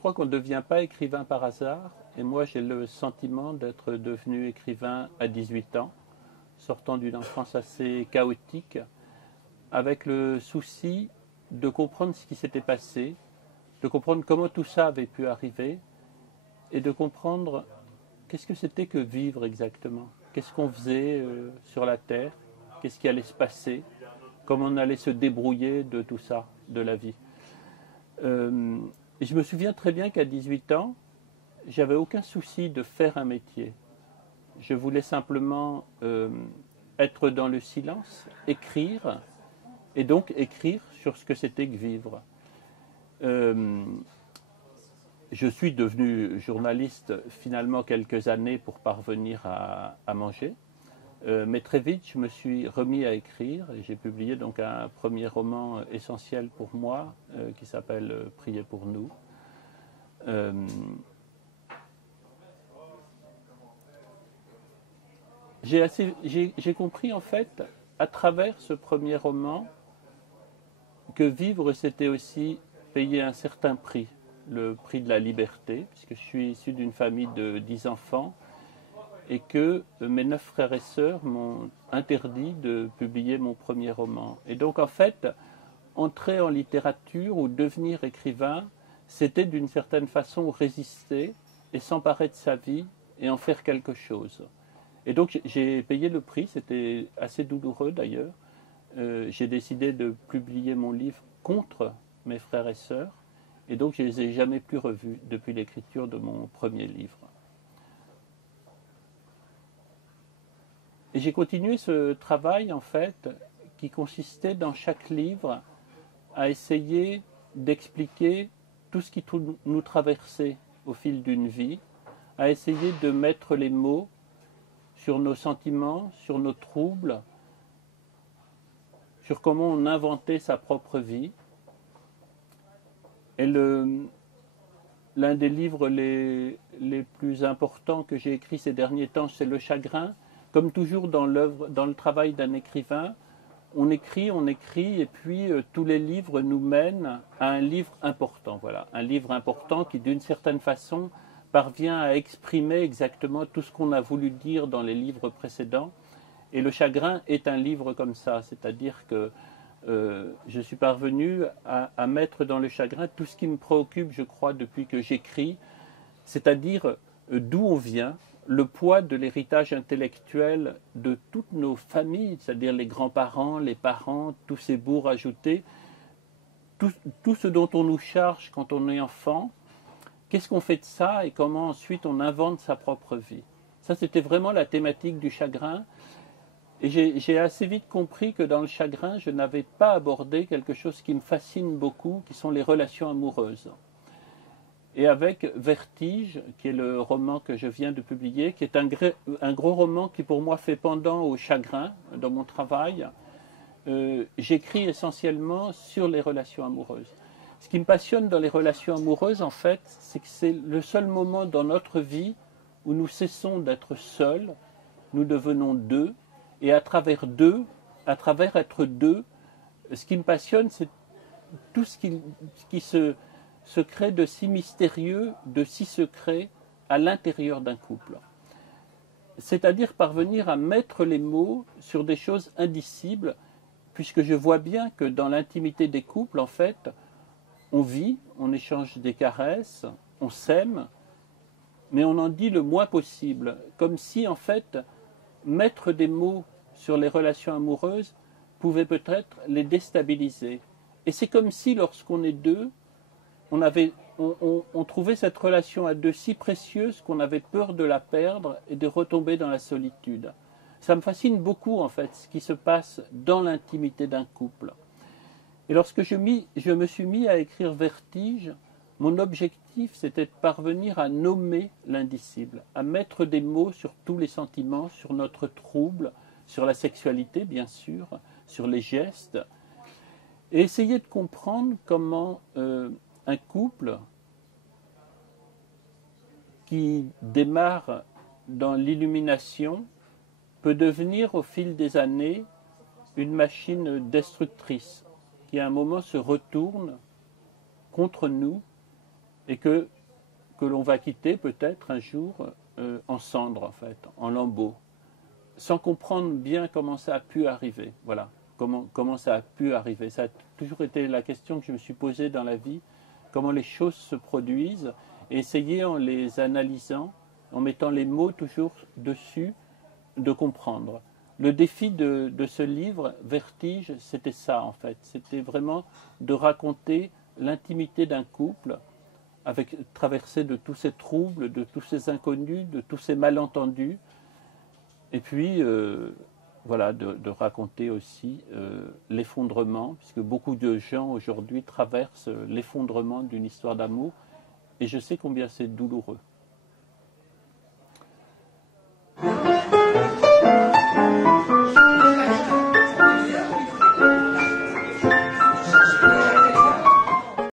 crois qu'on ne devient pas écrivain par hasard. Et moi, j'ai le sentiment d'être devenu écrivain à 18 ans, sortant d'une enfance assez chaotique, avec le souci de comprendre ce qui s'était passé, de comprendre comment tout ça avait pu arriver, et de comprendre qu'est-ce que c'était que vivre exactement. Qu'est-ce qu'on faisait sur la Terre, qu'est-ce qui allait se passer, comment on allait se débrouiller de tout ça, de la vie. Et je me souviens très bien qu'à 18 ans, j'avais aucun souci de faire un métier. Je voulais simplement être dans le silence, écrire, et donc écrire sur ce que c'était que vivre. Je suis devenu journaliste finalement quelques années pour parvenir à manger. Mais très vite, je me suis remis à écrire et j'ai publié donc un premier roman essentiel pour moi qui s'appelle Priez pour nous. J'ai compris en fait à travers ce premier roman que vivre c'était aussi payer un certain prix, le prix de la liberté, puisque je suis issu d'une famille de 10 enfants et que mes 9 frères et sœurs m'ont interdit de publier mon premier roman. Et donc en fait, entrer en littérature ou devenir écrivain, c'était d'une certaine façon résister et s'emparer de sa vie et en faire quelque chose. Et donc j'ai payé le prix, c'était assez douloureux d'ailleurs. J'ai décidé de publier mon livre contre mes frères et sœurs, et donc je ne les ai jamais plus revus depuis l'écriture de mon premier livre. Et j'ai continué ce travail, en fait, qui consistait dans chaque livre à essayer d'expliquer tout ce qui nous traversait au fil d'une vie, à essayer de mettre les mots sur nos sentiments, sur nos troubles, sur comment on inventait sa propre vie. Et l'un des livres les plus importants que j'ai écrits ces derniers temps, c'est Le Chagrin. Comme toujours dans le travail d'un écrivain, on écrit, et puis tous les livres nous mènent à un livre important. Voilà, un livre important qui, d'une certaine façon, parvient à exprimer exactement tout ce qu'on a voulu dire dans les livres précédents. Et Le Chagrin est un livre comme ça, c'est-à-dire que je suis parvenu à mettre dans Le Chagrin tout ce qui me préoccupe, je crois, depuis que j'écris, c'est-à-dire d'où on vient, le poids de l'héritage intellectuel de toutes nos familles, c'est-à-dire les grands-parents, les parents, tous ces bourgs ajoutés, tout ce dont on nous charge quand on est enfant, qu'est-ce qu'on fait de ça et comment ensuite on invente sa propre vie. Ça, c'était vraiment la thématique du Chagrin. Et j'ai assez vite compris que dans Le Chagrin, je n'avais pas abordé quelque chose qui me fascine beaucoup, qui sont les relations amoureuses. Et avec Vertige, qui est le roman que je viens de publier, qui est un gros roman qui pour moi fait pendant au Chagrin dans mon travail, j'écris essentiellement sur les relations amoureuses. Ce qui me passionne dans les relations amoureuses, en fait, c'est que c'est le seul moment dans notre vie où nous cessons d'être seuls, nous devenons deux, et à travers être deux, ce qui me passionne, c'est tout ce qui se crée de si mystérieux, de si secret à l'intérieur d'un couple. C'est-à-dire parvenir à mettre les mots sur des choses indicibles, puisque je vois bien que dans l'intimité des couples, en fait, on vit, on échange des caresses, on s'aime, mais on en dit le moins possible, comme si, en fait, mettre des mots sur les relations amoureuses pouvait peut-être les déstabiliser. Et c'est comme si, lorsqu'on est deux, on trouvait cette relation à deux si précieuse qu'on avait peur de la perdre et de retomber dans la solitude. Ça me fascine beaucoup, en fait, ce qui se passe dans l'intimité d'un couple. Et lorsque je me suis mis à écrire Vertige, mon objectif, c'était de parvenir à nommer l'indicible, à mettre des mots sur tous les sentiments, sur notre trouble, sur la sexualité, bien sûr, sur les gestes, et essayer de comprendre comment un couple qui démarre dans l'illumination peut devenir au fil des années une machine destructrice qui à un moment se retourne contre nous et que l'on va quitter peut-être un jour en cendres, en fait, en lambeaux, sans comprendre bien comment ça a pu arriver. Voilà, comment ça a pu arriver. Ça a toujours été la question que je me suis posée dans la vie, comment les choses se produisent, et essayer en les analysant, en mettant les mots toujours dessus, de comprendre. Le défi de ce livre, Vertige, c'était ça en fait. C'était vraiment de raconter l'intimité d'un couple, avec traversé de tous ces troubles, de tous ces inconnus, de tous ces malentendus, et puis voilà, de raconter aussi l'effondrement, puisque beaucoup de gens aujourd'hui traversent l'effondrement d'une histoire d'amour, et je sais combien c'est douloureux.